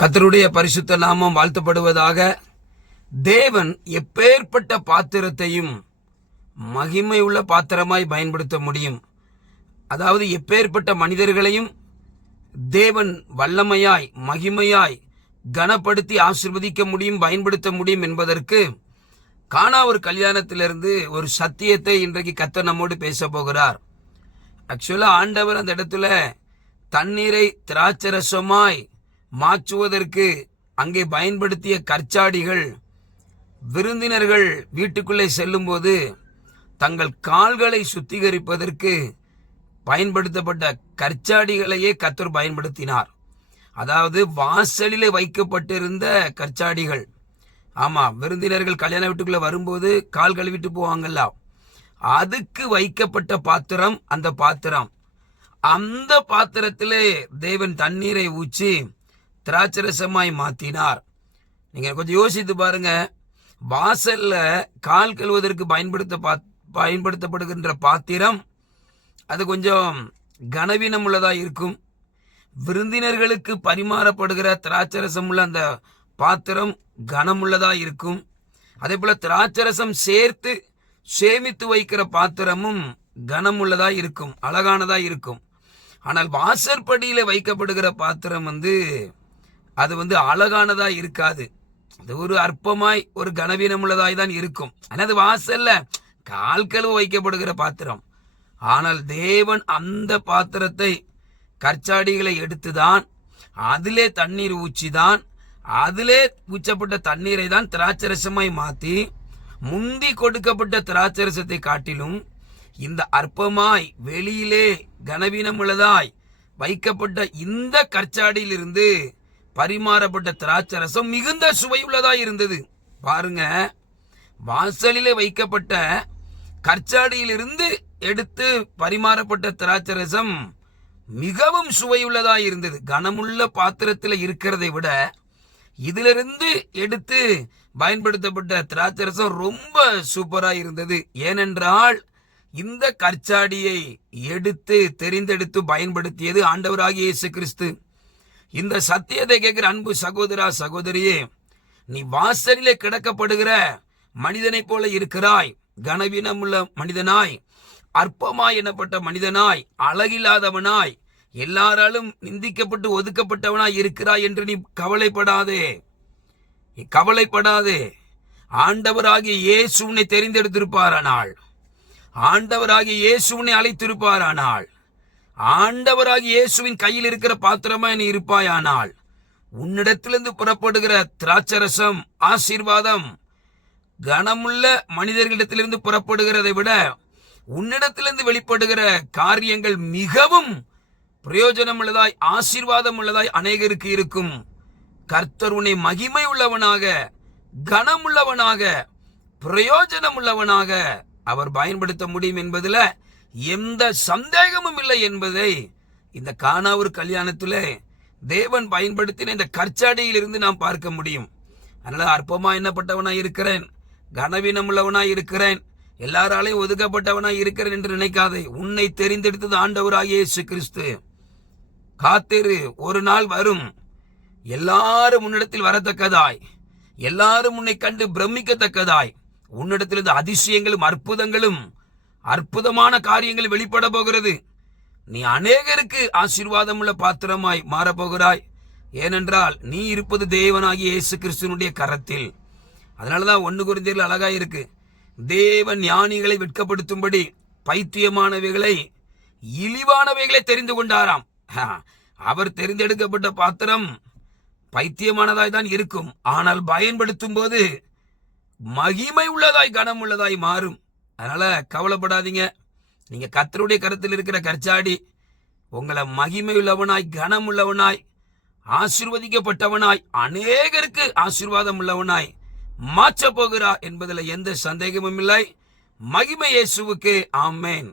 கத்தருடைய பரிசுத்த நாமம் வாழ்த்தப்படுவதாக தேவன் எப்பேற்பட்ட பாத்திரத்தையும் மகிமை உள்ள பாத்திரமாய் பயன்படுத்த முடியும். அதாவது எப்பேற்பட்ட மனிதர்களையும் தேவன் வல்லமையாய் மகிமையாய் கனப்படுத்தி ஆசிர்வதிக்க முடியும் பயன்படுத்த முடியும் என்பதற்கு காணா ஒரு கல்யாணத்திலிருந்து ஒரு சத்தியத்தை இன்றைக்கு கத்த நம்மோடு பேச போகிறார். ஆக்சுவலாக ஆண்டவர் அந்த இடத்துல தண்ணீரை திராட்சரசமாய் மாற்றுவதற்கு அங்கே பயன்படுத்திய கற்சாடிகள் விருந்தினர்கள் வீட்டுக்குள்ளே செல்லும்போது தங்கள் கால்களை சுத்திகரிப்பதற்கு பயன்படுத்தப்பட்ட கற்சாடிகளையே கத்தர் பயன்படுத்தினார். அதாவது வாசலிலே வைக்கப்பட்டிருந்த கற்சாடிகள். ஆமாம் விருந்தினர்கள் கல்யாண வீட்டுக்குள்ளே வரும்போது கால் கழுவிட்டு போவாங்கல்ல. அதுக்கு வைக்கப்பட்ட பாத்திரம் அந்த பாத்திரம். அந்த பாத்திரத்திலே தேவன் தண்ணீரை ஊற்றி திராட்சரசமாய் மாத்தினார். நீங்கள் கொஞ்சம் யோசித்து பாருங்க. வாசல்ல கால் கழுவதற்கு பயன்படுத்த பா- பயன்படுத்தப்படுகின்ற பாத்திரம் அது கொஞ்சம் கனவீனம் உள்ளதாக இருக்கும். விருந்தினர்களுக்கு பரிமாறப்படுகிற திராட்சரசம் உள்ள அந்த பாத்திரம் கனமுள்ளதாக இருக்கும். அதே போல திராட்சரசம் சேர்த்து சேமித்து வைக்கிற பாத்திரமும் கனமுள்ளதாக இருக்கும் அழகானதாக இருக்கும். ஆனால் வாசற்படியில் வைக்கப்படுகிற பாத்திரம் வந்து அது வந்து அழகானதா இருக்காது. அது ஒரு அற்பமாய் ஒரு கனவீனமுள்ளதாய் தான் இருக்கும். ஆனால் அது வாசல்ல கால் கழுவு வைக்கப்படுகிற பாத்திரம். ஆனால் தேவன் அந்த பாத்திரத்தை கற்சாடிகளை எடுத்துதான் அதிலே தண்ணீர் ஊற்றிதான் அதிலே ஊச்சப்பட்ட தண்ணீரை தான் திராட்சரசமாய் மாத்தி முந்தி கொடுக்கப்பட்ட திராட்சரசத்தை காட்டிலும் இந்த அற்பமாய் வெளியிலே கனவீனமுள்ளதாய் வைக்கப்பட்ட இந்த கற்சாடியிலிருந்து பரிமாறப்பட்ட திராட்சரசம் மிகுந்த சுவையுள்ளதா இருந்தது. பாருங்க வாசலிலே வைக்கப்பட்ட கற்சாடியிலிருந்து எடுத்து பரிமாறப்பட்ட திராட்சரசம் மிகவும் சுவையுள்ளதா இருந்தது. கனமுள்ள பாத்திரத்தில் இருக்கிறதை விட இதிலிருந்து எடுத்து பயன்படுத்தப்பட்ட திராட்சரசம் ரொம்ப சூப்பரா இருந்தது. ஏனென்றால் இந்த கற்சாடியை எடுத்து தெரிந்தெடுத்து பயன்படுத்தியது ஆண்டவராகிய இயேசு கிறிஸ்து. இந்த சத்தியத்தை கேட்கிற அன்பு சகோதரா சகோதரியே நீ வாசலிலே கிடக்கப்படுகிற மனிதனைப் போல இருக்கிறாய். கனவீனமுள்ள மனிதனாய் அற்பமாய் எனப்பட்ட மனிதனாய் அழகில்லாதவனாய் எல்லாராலும் நிந்திக்கப்பட்டு ஒதுக்கப்பட்டவனாய் இருக்கிறாய் என்று நீ கவலைப்படாதே. நீ கவலைப்படாதே. ஆண்டவராகிய இயேசுனை உன்னை தெரிந்தெடுத்திருப்பாரானால் ஆண்டவராகிய இயேசுனை உன்னை அழைத்திருப்பாரானால் ஆண்டவராகி இயேசுவின் கையில் இருக்கிற பாத்திரமா நீ இருப்பாயானால் உன்னிடத்திலிருந்து புறப்படுகிற திராட்சரசம் ஆசீர்வாதம் கனமுள்ள மனிதர்களிடத்திலிருந்து புறப்படுகிறதை விட உன்னிடத்திலிருந்து வெளிப்படுகிற காரியங்கள் மிகவும் பிரயோஜனம் உள்ளதாய் ஆசீர்வாதம் உள்ளதாய் அநேகருக்கு இருக்கும். கர்த்தர் உன்னை மகிமை உள்ளவனாக கனமுள்ளவனாக பிரயோஜனம் உள்ளவனாக அவர் பயன்படுத்த முடியும் என்பதில் எந்த சந்தேகமும் இல்லை என்பதை இந்த காணாவூர் கல்யாணத்தில் தேவன் பயன்படுத்தின இந்த கற்சாடியில் இருந்து நாம் பார்க்க முடியும். அதனால் அற்பமாக எண்ணப்பட்டவனா இருக்கிறேன். கனவீனம் உள்ளவனா இருக்கிறேன். எல்லாராலையும் ஒதுக்கப்பட்டவனா இருக்கிறேன் என்று நினைக்காதே. உன்னை தெரிந்தெடுத்தது ஆண்டவராக இயேசு கிறிஸ்து காத்திரு ஒரு நாள் வரும். எல்லாரும் உன்னிடத்தில் வரத்தக்கதாய். எல்லாரும் உன்னை கண்டு பிரமிக்கத்தக்கதாய். உன்னிடத்திலிருந்து அதிசயங்களும் அற்புதங்களும் அற்புதமான காரியங்கள் வெளிப்பட போகிறது. நீ அநேகருக்கு ஆசீர்வாதம் உள்ள பாத்திரமாய் மாறப்போகிறாய். ஏனென்றால் நீ இருப்பது தேவனாகிய இயேசு கிறிஸ்துவனுடைய கரத்தில். அதனாலதான் ஒன்று குறைந்தீர்கள் அழகா இருக்கு. தேவ ஞானிகளை வெட்கப்படுத்தும்படி பைத்தியமானவைகளை இழிவானவைகளை தெரிந்து கொண்டாராம். அவர் தெரிந்தெடுக்கப்பட்ட பாத்திரம் பைத்தியமானதாய் தான் இருக்கும். ஆனால் பயன்படுத்தும் போது மகிமை உள்ளதாய் கனம் உள்ளதாய் மாறும். அதனால கவலைப்படாதீங்க. நீங்க கத்தருடைய கருத்தில் இருக்கிற கற்சாடி உங்களை மகிமையுள்ளவனாய் கனமுள்ளவனாய் கனம் உள்ளவனாய் அநேகருக்கு ஆசீர்வாதம் உள்ளவனாய் மாற்றப் போகிறா என்பதில் எந்த சந்தேகமும் இல்லை. மகிமை இயேசுவுக்கு ஆமேன்.